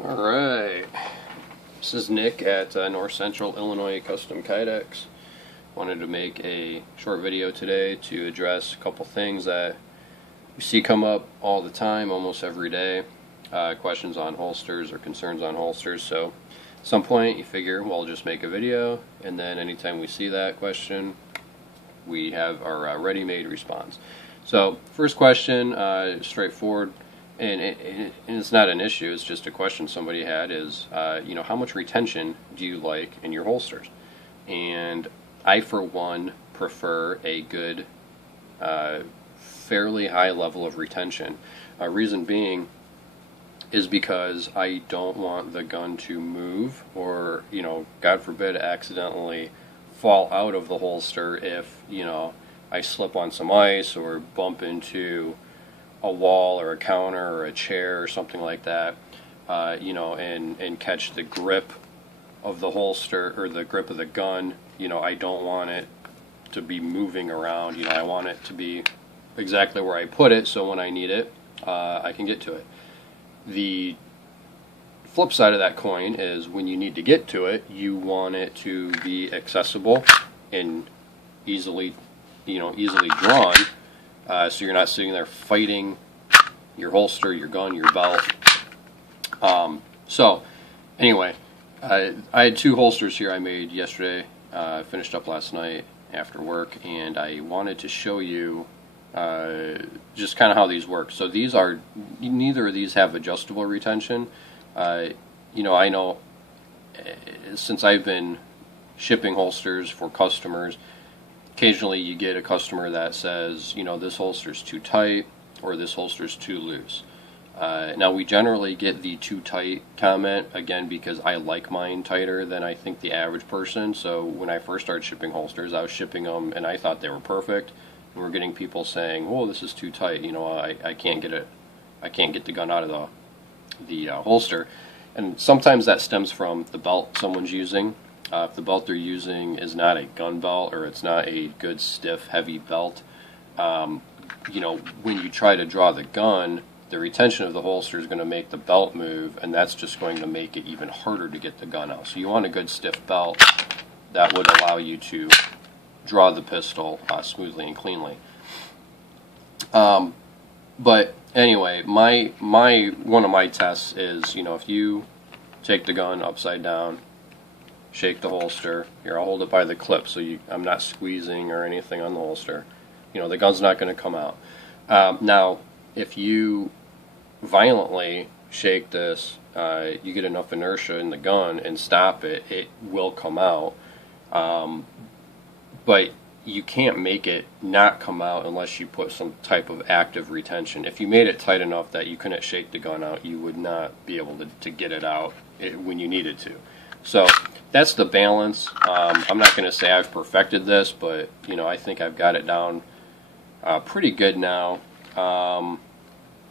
Alright, this is Nick at North Central Illinois Custom Kydex. Wanted to make a short video today to address a couple things that we see come up all the time, almost every day. Questions on holsters or concerns on holsters. So at some point you figure, well, just make a video, and then anytime we see that question, we have our ready-made response. So first question, straightforward. And it's not an issue, it's just a question somebody had is, how much retention do you like in your holsters? And I, for one, prefer a good, fairly high level of retention. Reason being is because I don't want the gun to move or, God forbid, accidentally fall out of the holster if, I slip on some ice or bump into a wall or a counter or a chair or something like that, and catch the grip of the holster or the grip of the gun. I don't want it to be moving around. I want it to be exactly where I put it, so when I need it, I can get to it. The flip side of that coin is when you need to get to it, you want it to be accessible and easily drawn. So you're not sitting there fighting your holster, your gun, your belt. So anyway, I had two holsters here I made yesterday. Finished up last night after work, and I wanted to show you just kind of how these work. So these are, neither of these have adjustable retention. I know since I've been shipping holsters for customers, occasionally you get a customer that says, this holster's too tight or this holster's too loose. Now we generally get the too tight comment, again, because I like mine tighter than I think the average person. So when I first started shipping holsters, I was shipping them and I thought they were perfect. And we're getting people saying, oh, this is too tight, I can't get it, I can't get the gun out of the holster. And sometimes that stems from the belt someone's using. If the belt they're using is not a gun belt or it's not a good, stiff, heavy belt, when you try to draw the gun, the retention of the holster is going to make the belt move, and that's just going to make it even harder to get the gun out. So you want a good, stiff belt that would allow you to draw the pistol smoothly and cleanly. But anyway, one of my tests is, if you take the gun upside down, shake the holster. Here, I'll hold it by the clip so I'm not squeezing or anything on the holster. The gun's not going to come out. Now, if you violently shake this, you get enough inertia in the gun and stop it, it will come out. But you can't make it not come out unless you put some type of active retention. If you made it tight enough that you couldn't shake the gun out, you would not be able to get it out when you needed to. So that's the balance. I'm not going to say I've perfected this, but I think I've got it down pretty good now. And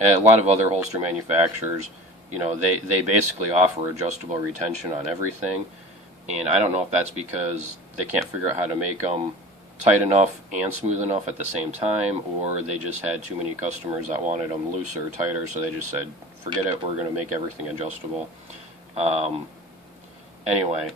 a lot of other holster manufacturers, they basically offer adjustable retention on everything, and I don't know if that's because they can't figure out how to make them tight enough and smooth enough at the same time, or they just had too many customers that wanted them looser or tighter, so they just said, forget it, we're going to make everything adjustable. Anyway,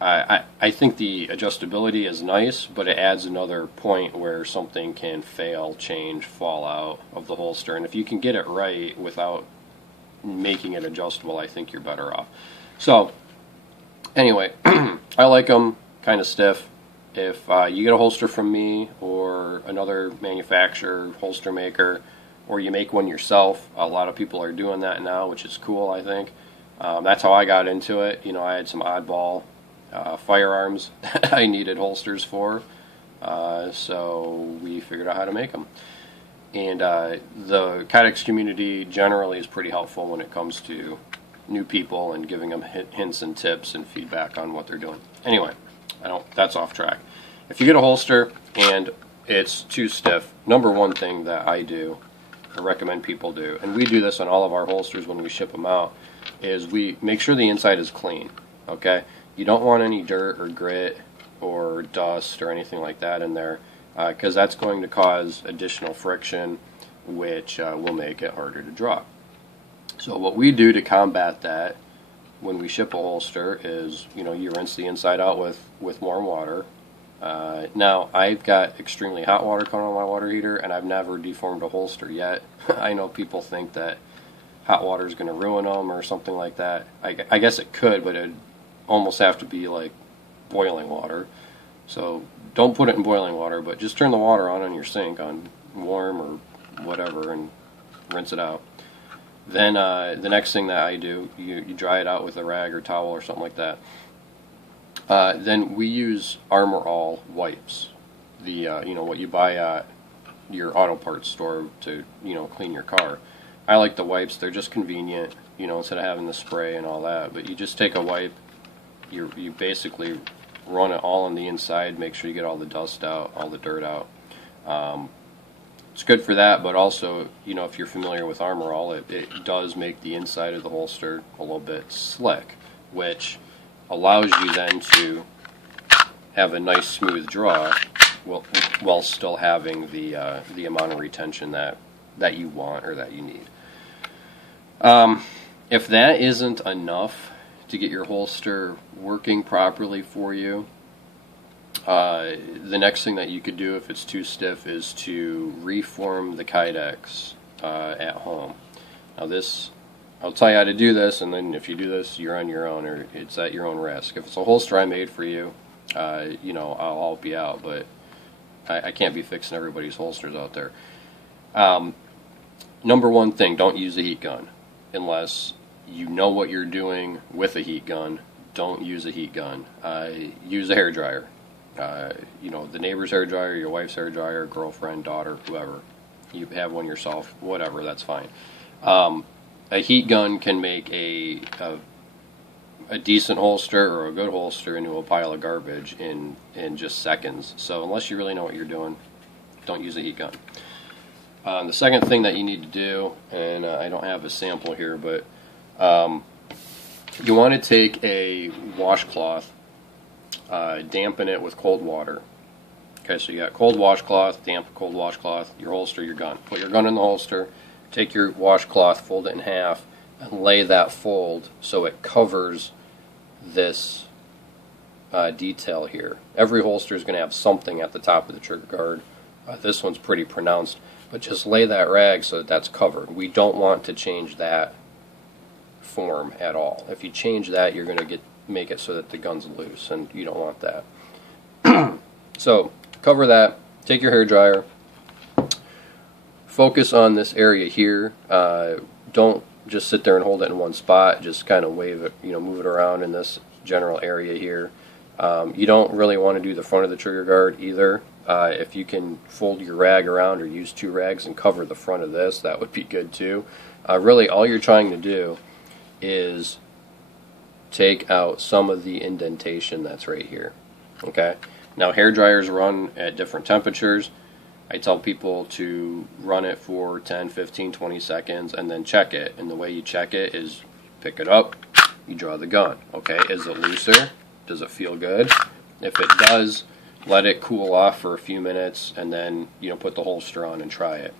I think the adjustability is nice, but it adds another point where something can fail, change, fall out of the holster. And if you can get it right without making it adjustable, I think you're better off. So, anyway, I like them kind of stiff. If you get a holster from me or another manufacturer, holster maker, or you make one yourself, a lot of people are doing that now, which is cool, I think. That's how I got into it. I had some oddball firearms that I needed holsters for, so we figured out how to make them. And the Kydex community generally is pretty helpful when it comes to new people and giving them hints and tips and feedback on what they're doing. Anyway, that's off track. If you get a holster and it's too stiff, number one thing that I recommend people do, and we do this on all of our holsters when we ship them out, is we make sure the inside is clean. Okay, you don't want any dirt or grit or dust or anything like that in there, because that's going to cause additional friction, which will make it harder to draw. So So what we do to combat that when we ship a holster is, you rinse the inside out with warm water. Now, I've got extremely hot water coming on my water heater, and I've never deformed a holster yet. I know people think that hot water is going to ruin them or something like that. I guess it could, but it'd almost have to be like boiling water. So don't put it in boiling water, but just turn the water on your sink on warm or whatever and rinse it out. Then the next thing that I do, you dry it out with a rag or towel or something like that. Then we use Armor All wipes, the what you buy at your auto parts store to clean your car. I like the wipes; they're just convenient, instead of having the spray and all that. But you just take a wipe, you basically run it all on the inside, make sure you get all the dust out, all the dirt out. It's good for that, but also, if you're familiar with Armor All, it does make the inside of the holster a little bit slick, which allows you then to have a nice smooth draw while still having the amount of retention that you want or that you need. If that isn't enough to get your holster working properly for you, the next thing that you could do if it's too stiff is to reform the Kydex at home. Now this, I'll tell you how to do this, and then if you do this, you're on your own, or it's at your own risk. If it's a holster I made for you, I'll help you out, but I can't be fixing everybody's holsters out there. Number one thing, don't use a heat gun. Unless you know what you're doing with a heat gun, don't use a heat gun. Use a hairdryer. The neighbor's hairdryer, your wife's hairdryer, girlfriend, daughter, whoever. You have one yourself, whatever, that's fine. A heat gun can make a decent holster or a good holster into a pile of garbage in just seconds. So unless you really know what you're doing, don't use a heat gun. The second thing that you need to do, and I don't have a sample here, but you want to take a washcloth, dampen it with cold water. Okay, so you got cold washcloth, damp cold washcloth, your holster, your gun. Put your gun in the holster, take your washcloth, fold it in half, and lay that fold so it covers this detail here. Every holster is going to have something at the top of the trigger guard. This one's pretty pronounced, but just lay that rag so that that's covered. We don't want to change that form at all. If you change that, you're going to make it so that the gun's loose, and you don't want that. So cover that, take your hairdryer, focus on this area here. Don't just sit there and hold it in one spot, just kind of wave it, move it around in this general area here. You don't really want to do the front of the trigger guard either. If you can fold your rag around or use two rags and cover the front of this, that would be good too. Really all you're trying to do is take out some of the indentation that's right here. Okay. Now hair dryers run at different temperatures. I tell people to run it for 10, 15, 20 seconds and then check it. And the way you check it is pick it up, you draw the gun. Okay, is it looser? Does it feel good? If it does, let it cool off for a few minutes and then put the holster on and try it.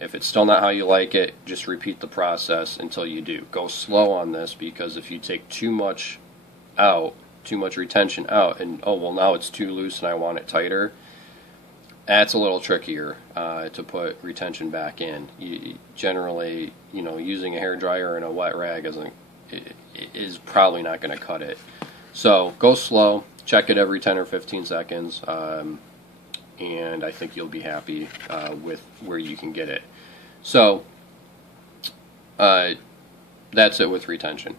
If it's still not how you like it, just repeat the process until you do. Go slow on this, because if you take too much out, too much retention out, and oh well now it's too loose and I want it tighter, that's a little trickier to put retention back in. Generally, using a hairdryer and a wet rag is probably not going to cut it. So go slow, check it every 10 or 15 seconds, and I think you'll be happy with where you can get it. So that's it with retention.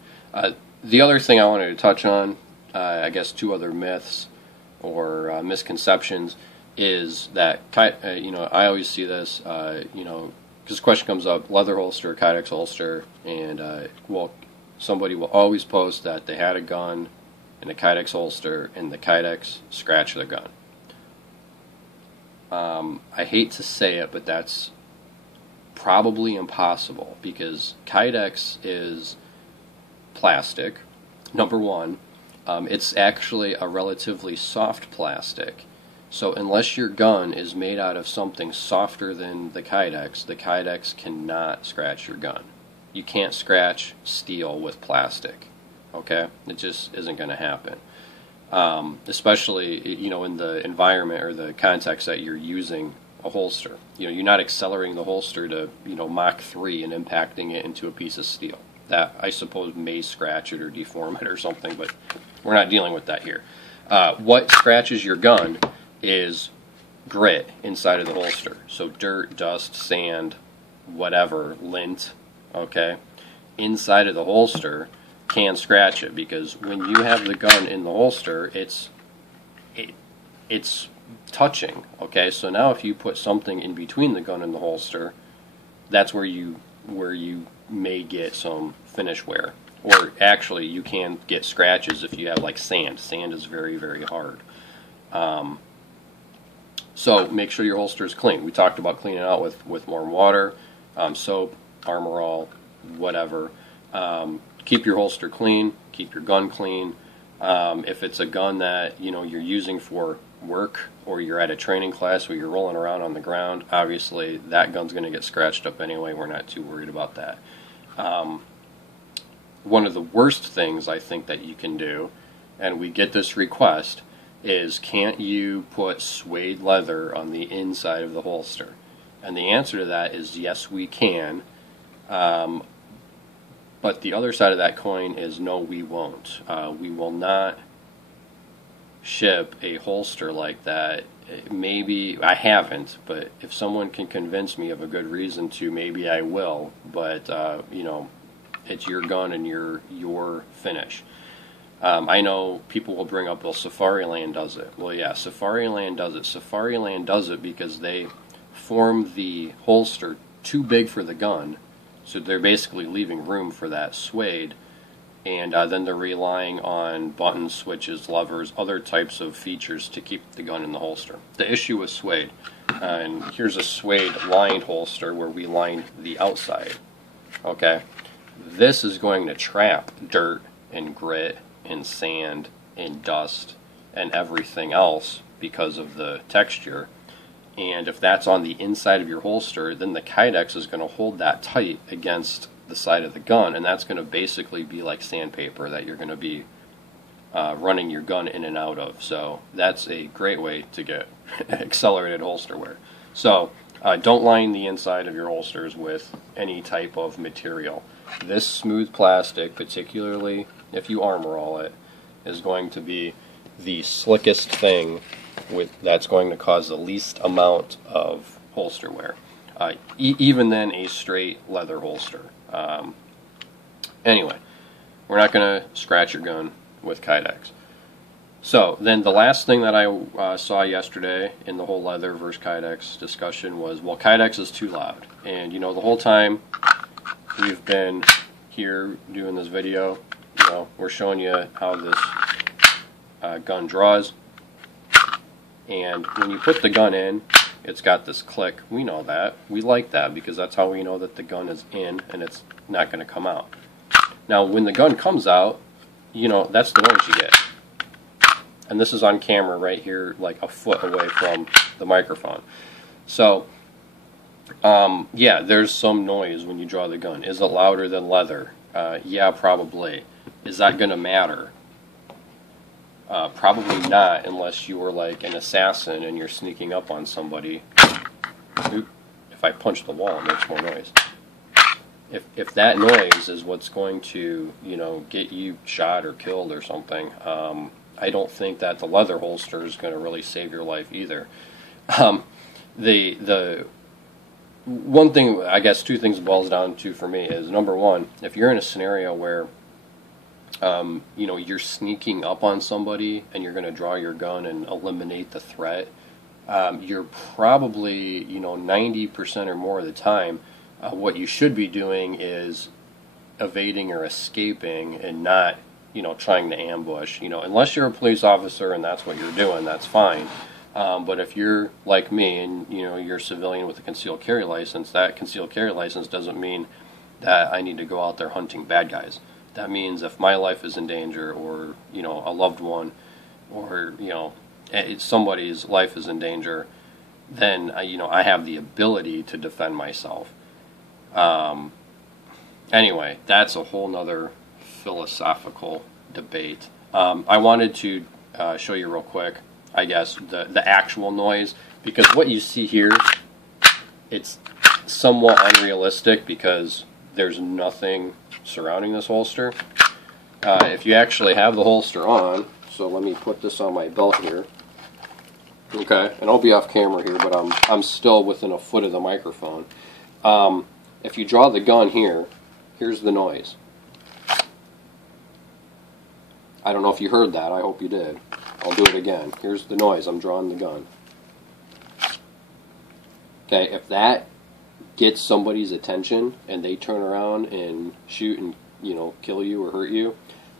The other thing I wanted to touch on, I guess two other myths or misconceptions, is that I always see this, because this question comes up: leather holster, Kydex holster, and somebody will always post that they had a gun in a Kydex holster and the Kydex scratched their gun. I hate to say it, but that's probably impossible, because Kydex is plastic. Number one, it's actually a relatively soft plastic. So unless your gun is made out of something softer than the Kydex cannot scratch your gun. You can't scratch steel with plastic. Okay, it just isn't going to happen. Especially, you know, in the environment or the context that you're using a holster. You know, you're not accelerating the holster to, you know, Mach 3 and impacting it into a piece of steel. That, I suppose, may scratch it or deform it or something, but we're not dealing with that here. What scratches your gun is grit inside of the holster. So dirt, dust, sand, whatever, lint, okay, inside of the holster can scratch it, because when you have the gun in the holster, it's touching, okay? So now if you put something in between the gun and the holster, that's where you may get some finish wear. Or actually, you can get scratches if you have like sand. Sand is very, very hard. So make sure your holster is clean. We talked about cleaning it out with warm water, soap, Armor All, whatever. Keep your holster clean. Keep your gun clean. If it's a gun that, you know, you're using for work, or you're at a training class where you're rolling around on the ground, obviously that gun's going to get scratched up anyway. We're not too worried about that. One of the worst things I think that you can do, and we get this request, is can't you put suede leather on the inside of the holster? And the answer to that is yes, we can. But the other side of that coin is no, we won't. We will not ship a holster like that. Maybe I haven't, but if someone can convince me of a good reason to, maybe I will. But you know, it's your gun and your finish. I know people will bring up, well, Safariland does it. Well, yeah, Safariland does it. Safariland does it because they form the holster too big for the gun, so they're basically leaving room for that suede, and then they're relying on buttons, switches, levers, other types of features to keep the gun in the holster. The issue with suede, and here's a suede lined holster where we line the outside, okay? This is going to trap dirt and grit and sand and dust and everything else because of the texture. And if that's on the inside of your holster, then the Kydex is going to hold that tight against the side of the gun, and that's going to basically be like sandpaper that you're going to be running your gun in and out of. So that's a great way to get accelerated holster wear. So don't line the inside of your holsters with any type of material. This smooth plastic, particularly if you Armor All it, is going to be the slickest thing that's going to cause the least amount of holster wear. Even then, a straight leather holster. Anyway, we're not going to scratch your gun with Kydex. So then the last thing that I saw yesterday in the whole leather versus Kydex discussion was, well, Kydex is too loud. And you know, the whole time we've been here doing this video, you know, we're showing you how this gun draws. And when you put the gun in, it's got this click. We know that. We like that because that's how we know that the gun is in and it's not going to come out. Now, when the gun comes out, you know, that's the noise you get. And this is on camera right here, like a foot away from the microphone. So, yeah, there's some noise when you draw the gun. Is it louder than leather? Yeah, probably. Is that going to matter? Probably not, unless you were like an assassin and you're sneaking up on somebody. Oop, if I punch the wall, it makes more noise. If that noise is what's going to, you know, get you shot or killed or something, I don't think that the leather holster is going to really save your life either. The one thing, I guess, two things it boils down to for me is, number one, if you're in a scenario where you know, you're sneaking up on somebody and you're going to draw your gun and eliminate the threat, you're probably, you know, 90% or more of the time, what you should be doing is evading or escaping and not, you know, trying to ambush. You know, unless you're a police officer and that's what you're doing, that's fine. But if you're like me and, you know, you're a civilian with a concealed carry license, that concealed carry license doesn't mean that I need to go out there hunting bad guys. That means if my life is in danger, or, you know, a loved one, or, you know, somebody's life is in danger, then, you know, I have the ability to defend myself. Anyway, that's a whole nother philosophical debate. I wanted to show you real quick, I guess, the actual noise, because what you see here, it's somewhat unrealistic because there's nothing surrounding this holster. If you actually have the holster on, so let me put this on my belt here. Okay, and I'll be off camera here, but I'm still within a foot of the microphone. If you draw the gun here, here's the noise. I don't know if you heard that. I hope you did. I'll do it again. Here's the noise. I'm drawing the gun. Okay, if that gets somebody's attention and they turn around and shoot and, you know, kill you or hurt you,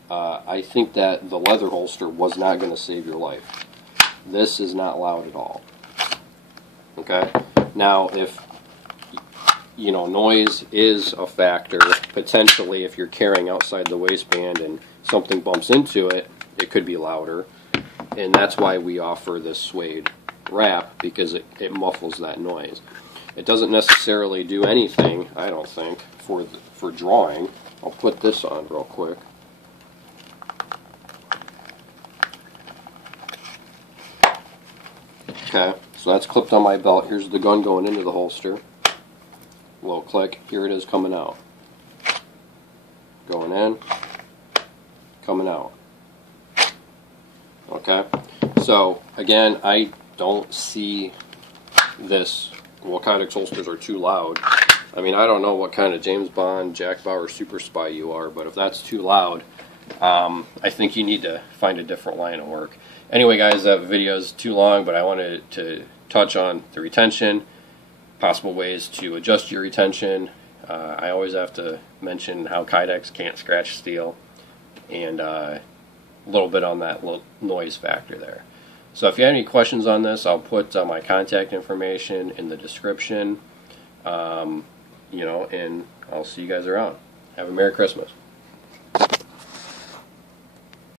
I think that the leather holster was not going to save your life. This is not loud at all. Okay? Now, if, you know, noise is a factor, potentially if you're carrying outside the waistband and something bumps into it, it could be louder. And that's why we offer this suede wrap, because it muffles that noise. It doesn't necessarily do anything, I don't think, for drawing. I'll put this on real quick. Okay, so that's clipped on my belt. Here's the gun going into the holster. Little click. Here it is coming out. Going in. Coming out. Okay, so again, I don't see this. Well, Kydex holsters are too loud. I mean, I don't know what kind of James Bond, Jack Bauer super spy you are, but if that's too loud, I think you need to find a different line of work. Anyway, guys, that video is too long, but I wanted to touch on the retention, possible ways to adjust your retention. I always have to mention how Kydex can't scratch steel, and a little bit on that noise factor there. So if you have any questions on this, I'll put my contact information in the description, you know, and I'll see you guys around. Have a Merry Christmas.